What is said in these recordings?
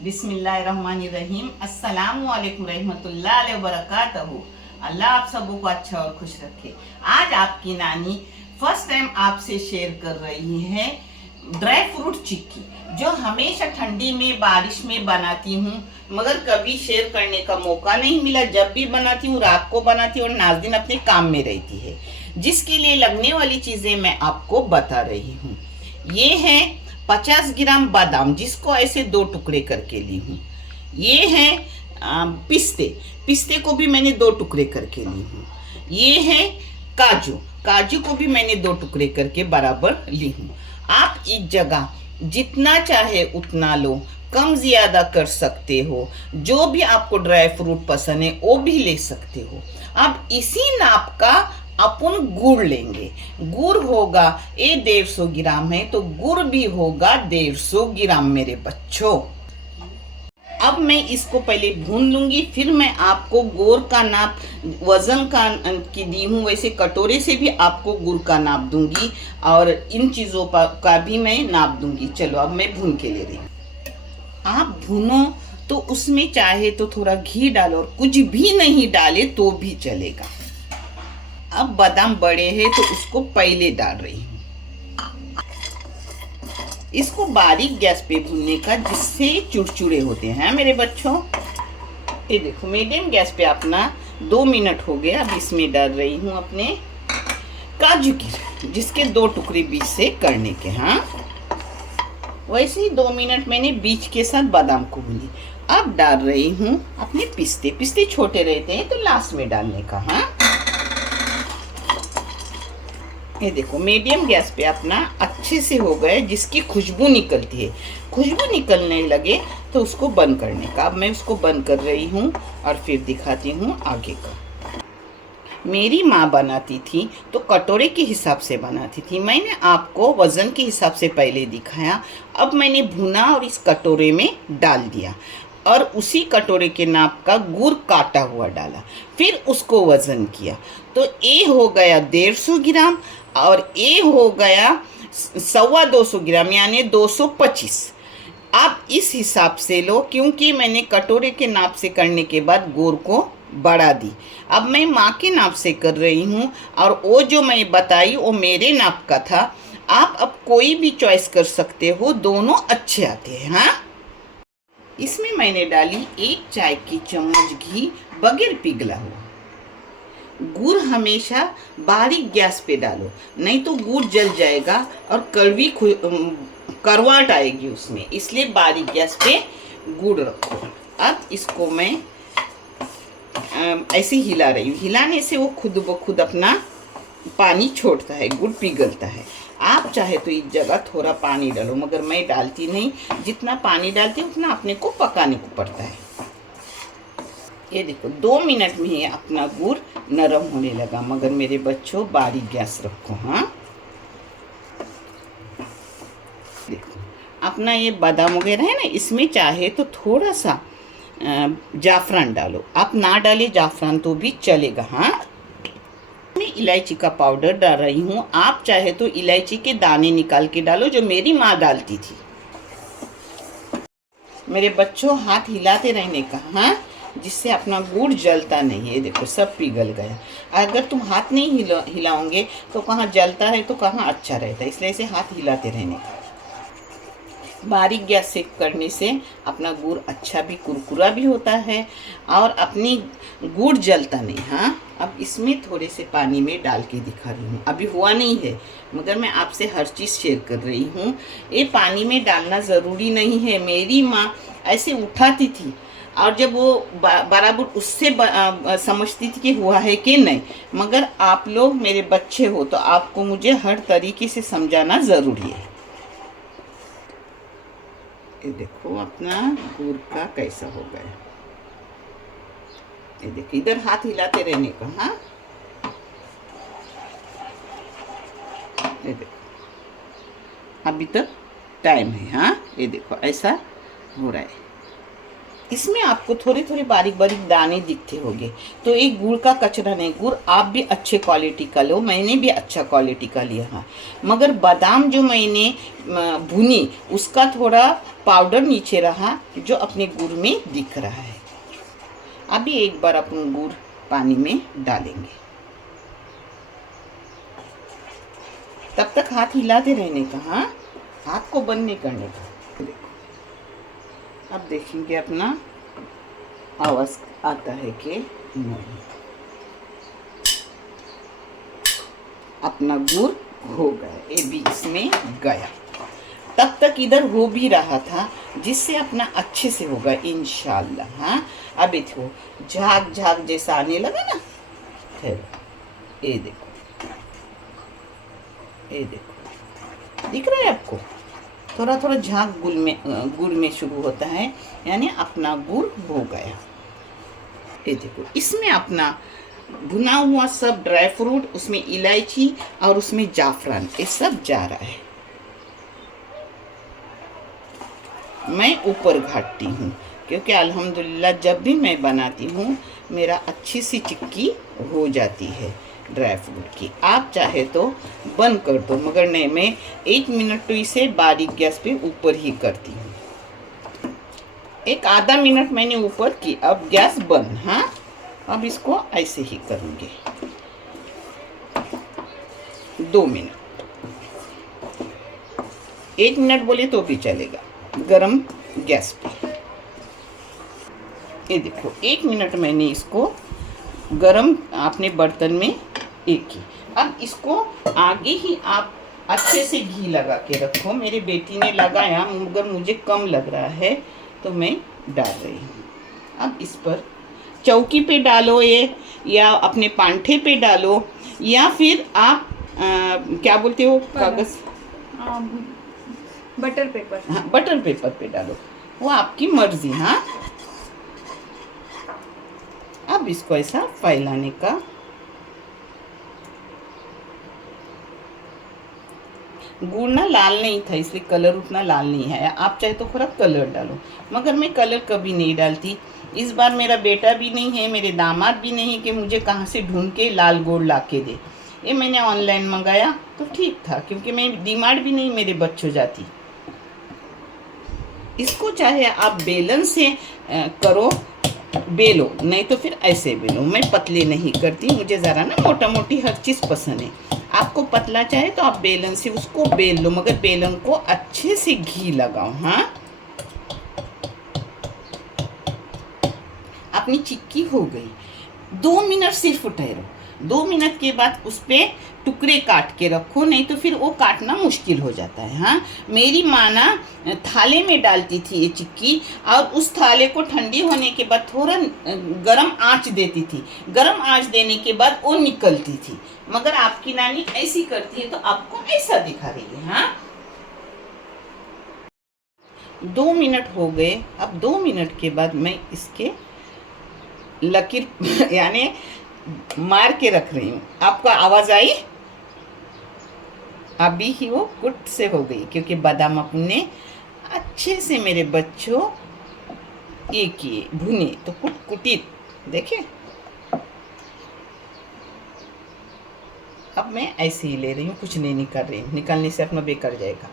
बिस्मिल्लाहिर्रहमानिर्रहीम। अस्सलामु अलैकुम रहमतुल्लाहि व बरकातहू। अल्लाह आप सबों को अच्छा और खुश रखे। आज आपकी नानी फर्स्ट टाइम आपसे शेयर कर रही है ड्राई फ्रूट चिक्की, जो हमेशा ठंडी में बारिश में बनाती हूँ, मगर कभी शेयर करने का मौका नहीं मिला। जब भी बनाती हूँ रात को बनाती हूँ और नाज़रीन अपने काम में रहती है, जिसके लिए लगने वाली चीज़ें मैं आपको बता रही हूँ। ये है 50 ग्राम बादाम, जिसको ऐसे 2 टुकड़े करके ली हूँ। ये है पिस्ते, पिस्ते को भी मैंने 2 टुकड़े करके ली हूँ। ये है काजू, काजू को भी मैंने 2 टुकड़े करके बराबर ली हूँ। आप एक जगह जितना चाहे उतना लो, कम ज़्यादा कर सकते हो। जो भी आपको ड्राई फ्रूट पसंद है वो भी ले सकते हो। अब इसी नाप का अपन गुड़ लेंगे। गुड़ होगा ये 150 ग्राम है, तो गुड़ भी होगा 150 ग्राम मेरे बच्चों। अब मैं इसको पहले भून लूंगी, फिर मैं आपको गुड़ का नाप वजन का की दी हूँ, वैसे कटोरे से भी आपको गुड़ का नाप दूंगी और इन चीज़ों का भी मैं नाप दूंगी। चलो अब मैं भून के ले रही हूँ। आप भूनो तो उसमें चाहे तो थोड़ा घी डालो, और कुछ भी नहीं डाले तो भी चलेगा। अब बादाम बड़े हैं तो उसको पहले डाल रही हूँ। इसको बारीक गैस पे भूनने का, जिससे चुरचुरे होते हैं मेरे बच्चों। ये देखो मीडियम गैस पे अपना 2 मिनट हो गया। अब इसमें डाल रही हूँ अपने काजू की, जिसके 2 टुकड़े बीच से करने के। हाँ, वैसे ही 2 मिनट मैंने बीज के साथ बादाम को भूनी। अब डाल रही हूँ अपने पिस्ते, पिस्ते छोटे रहते हैं तो लास्ट में डालने का। हाँ, ये देखो मीडियम गैस पे अपना अच्छे से हो गए, जिसकी खुशबू निकलती है। खुशबू निकलने लगे तो उसको बंद करने का। अब मैं उसको बंद कर रही हूँ और फिर दिखाती हूँ आगे का। मेरी माँ बनाती थी तो कटोरे के हिसाब से बनाती थी। मैंने आपको वज़न के हिसाब से पहले दिखाया। अब मैंने भुना और इस कटोरे में डाल दिया, और उसी कटोरे के नाप का गुड़ काटा हुआ डाला, फिर उसको वज़न किया। तो ये हो गया 150 ग्राम और ये हो गया 250 ग्राम, यानी 225। आप इस हिसाब से लो, क्योंकि मैंने कटोरे के नाप से करने के बाद गुड़ को बढ़ा दी। अब मैं माँ के नाप से कर रही हूँ, और वो जो मैं बताई वो मेरे नाप का था। आप अब कोई भी चॉइस कर सकते हो, दोनों अच्छे आते हैं। हाँ, इसमें मैंने डाली 1 चाय की चम्मच घी, बगैर पिघला हुआ। गुड़ हमेशा बारीक गैस पे डालो, नहीं तो गुड़ जल जाएगा और करवाट आएगी उसमें, इसलिए बारीक गैस पे गुड़ रखो। अब इसको मैं ऐसे हिला रही हूँ। हिलाने से वो खुद ब खुद अपना पानी छोड़ता है, गुड़ पिघलता है। आप चाहे तो इस जगह थोड़ा पानी डालो, मगर मैं डालती नहीं। जितना पानी डालती हूँ उतना अपने को पकाने को पड़ता है। ये देखो 2 मिनट में ही अपना गुड़ नरम होने लगा, मगर मेरे बच्चों बारीक गैस रखो। हाँ, देखो अपना ये बादाम वगैरह है ना, इसमें चाहे तो थोड़ा सा जाफरान डालो। आप ना डाले जाफरान तो भी चलेगा। हाँ, मैं इलायची का पाउडर डाल रही हूँ। आप चाहे तो इलायची के दाने निकाल के डालो, जो मेरी माँ डालती थी। मेरे बच्चों हाथ हिलाते रहने का। हाँ, जिससे अपना गुड़ जलता नहीं है। देखो सब पिघल गया। अगर तुम हाथ नहीं हिलाओगे तो कहाँ जलता है तो कहाँ अच्छा रहता है, इसलिए इसे हाथ हिलाते रहने का। बारीक गैस से करने से अपना गुड़ अच्छा भी कुरकुरा भी होता है, और अपनी गुड़ जलता नहीं। हाँ, अब इसमें थोड़े से पानी में डाल के दिखा रही हूँ। अभी हुआ नहीं है, मगर मैं आपसे हर चीज़ शेयर कर रही हूँ। ये पानी में डालना ज़रूरी नहीं है। मेरी माँ ऐसे उठाती थी, और जब वो बराबर उससे समझती थी कि हुआ है कि नहीं। मगर आप लोग मेरे बच्चे हो तो आपको मुझे हर तरीके से समझाना ज़रूरी है। ये देखो अपना गुड़ का कैसा हो गया। ये देखो इधर हाथ हिलाते रहने का। हाँ, ये देखो अभी तक टाइम है। हाँ, ये देखो ऐसा हो रहा है। इसमें आपको थोड़े थोड़े बारीक बारीक दाने दिखते होंगे, तो एक गुड़ का कचरा नहीं, गुड़ आप भी अच्छे क्वालिटी का लो, मैंने भी अच्छा क्वालिटी का लिया है, मगर बादाम जो मैंने भुनी उसका थोड़ा पाउडर नीचे रहा जो अपने गुड़ में दिख रहा है। अभी एक बार अपन गुड़ पानी में डालेंगे, तब तक हाथ हिलाते रहने का, हाँ, हाथ को बंद नहीं करने का। अब देखेंगे अपना आवाज आता है कि नहीं। अपना गुड़ हो गया, ये भी इसमें गया। तब तक इधर हो भी रहा था, जिससे अपना अच्छे से होगा इंशाल्लाह। हाँ, अब देखो झाग झाग जैसा आने लगा ना, फिर ये देखो, ये देखो, दिख रहा है आपको? थोड़ा थोड़ा झाग गुड़ में शुरू होता है, यानी अपना गुड़ हो गया। ये देखो, इसमें अपना भुना हुआ सब ड्राई फ्रूट, उसमें इलायची और उसमें जाफरान, ये सब जा रहा है। मैं ऊपर घाटती हूँ क्योंकि अल्हम्दुलिल्लाह जब भी मैं बनाती हूँ मेरा अच्छी सी चिक्की हो जाती है ड्राई फ्रूट की। आप चाहे तो बंद कर दो, मगर नहीं, मैं 1 मिनट तो इसे बारीक गैस पे ऊपर ही करती हूँ। एक आधा मिनट मैंने ऊपर की, अब गैस बंद। हाँ, अब इसको ऐसे ही करूँगी 2 मिनट, 1 मिनट बोले तो भी चलेगा, गरम गैस पे। ये देखो 1 मिनट मैंने इसको गरम अपने बर्तन में एक ही। अब इसको आगे ही आप अच्छे से घी लगा के रखो। मेरी बेटी ने लगाया मगर मुझे कम लग रहा है तो मैं डाल रही हूँ। अब इस पर चौकी पे डालो ये, या अपने पांठे पे डालो, या फिर आप क्या बोलते हो, कागज, बटर पेपर। हाँ, बटर पेपर पे डालो, वो आपकी मर्जी। हाँ, अब इसको ऐसा फैलाने का। गुड़ ना लाल नहीं था इसलिए कलर उतना लाल नहीं है, आप चाहे तो थोड़ा कलर डालो, मगर मैं कलर कभी नहीं डालती। इस बार मेरा बेटा भी नहीं है, मेरे दामाद भी नहीं कि मुझे कहाँ से ढूंढ के लाल गुड़ ला के दे। ये मैंने ऑनलाइन मंगाया तो ठीक था, क्योंकि मैं डिमांड भी नहीं मेरे बच्चों जाती। इसको चाहे आप बेलन से करो, बेलो, नहीं तो फिर ऐसे बेलो। मैं पतले नहीं करती, मुझे ज़रा ना मोटा मोटी हर चीज़ पसंद है। आपको पतला चाहे तो आप बेलन से उसको बेल लो, मगर बेलन को अच्छे से घी लगाओ। हाँ, अपनी चिक्की हो गई। 2 मिनट सिर्फ ठहरो, 2 मिनट के बाद उस पर टुकड़े काट के रखो, नहीं तो फिर वो काटना मुश्किल हो जाता है। हाँ, मेरी माँ ना थाले में डालती थी ये चिक्की, और उस थाले को ठंडी होने के बाद थोड़ा गरम आंच देती थी। गरम आंच देने के बाद वो निकलती थी, मगर आपकी नानी ऐसी करती है तो आपको ऐसा दिखा रही है। हाँ, 2 मिनट हो गए। अब 2 मिनट के बाद मैं इसके लकीर यानी मार के रख रही हूँ। आपको आवाज आई? अभी ही वो कुट से हो गई, क्योंकि बादाम अपने अच्छे से मेरे बच्चों ये किए भुने तो कुट कुटी। देखे, अब मैं ऐसे ही ले रही हूँ, कुछ नहीं निकाल रही हूँ, निकालने से अपना बेकार जाएगा।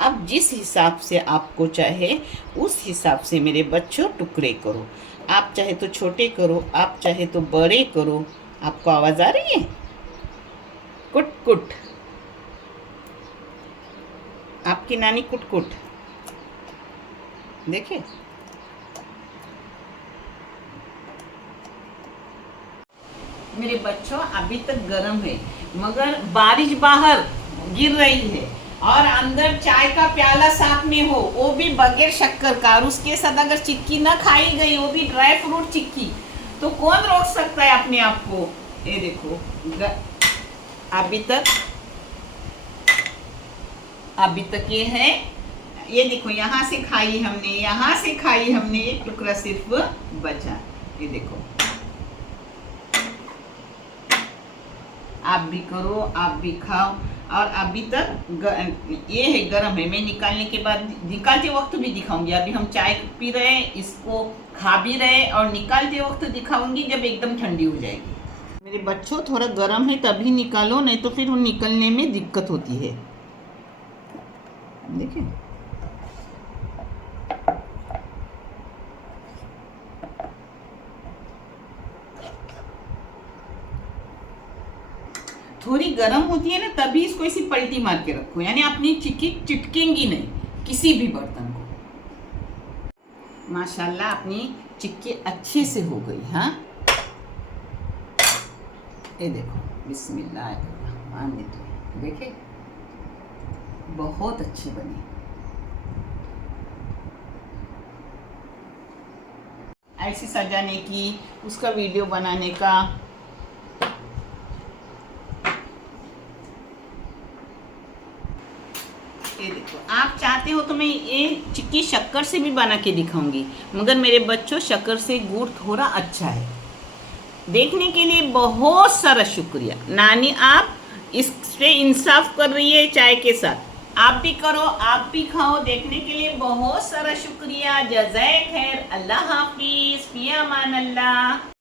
अब जिस हिसाब से आपको चाहे उस हिसाब से मेरे बच्चों टुकड़े करो। आप चाहे तो छोटे करो, आप चाहे तो बड़े करो। आपको आवाज आ रही है? कुट कुट, आपकी नानी कुट कुट। देखिए, मेरे बच्चों अभी तक गर्म है, मगर बारिश बाहर गिर रही है और अंदर चाय का प्याला साथ में हो, वो भी बगैर शक्कर का, और उसके साथ अगर चिक्की ना खाई गई, वो भी ड्राई फ्रूट चिक्की, तो कौन रोक सकता है अपने आप को। ये देखो, अभी तक ये है। ये देखो, यहाँ से खाई हमने, यहाँ से खाई हमने, एक टुकड़ा सिर्फ बचा। ये देखो, आप भी करो, आप भी खाओ। और अभी तक ये है गरम है। मैं निकालने के बाद निकालते वक्त भी दिखाऊंगी। अभी हम चाय पी रहे हैं, इसको खा भी रहे, और निकालते वक्त दिखाऊंगी जब एकदम ठंडी हो जाएगी। मेरे बच्चों थोड़ा गरम है तभी निकालो, नहीं तो फिर वो निकलने में दिक्कत होती है। देखिए थोड़ी गर्म होती है ना, तभी इसको ऐसी पलटी मार के रखो, यानी अपनी चिक्की चिटकेंगी नहीं किसी भी बर्तन को। माशाल्लाह अपनी चिक्की अच्छे से हो गई। हाँ ये देखो, बिस्मिल्लाह, देखिए बहुत अच्छी बनी। ऐसे सजाने की, उसका वीडियो बनाने का, ये देखो आप चाहते हो तो मैं ये चिक्की शक्कर से भी बना के दिखाऊंगी, मगर मेरे बच्चों शक्कर से गुड़ थोड़ा अच्छा है। देखने के लिए बहुत सारा शुक्रिया। नानी आप इस पे इंसाफ कर रही है चाय के साथ। आप भी करो, आप भी खाओ। देखने के लिए बहुत सारा शुक्रिया। जज़ाए खैर। अल्लाह हाफिज़, फ़ी अमान अल्लाह।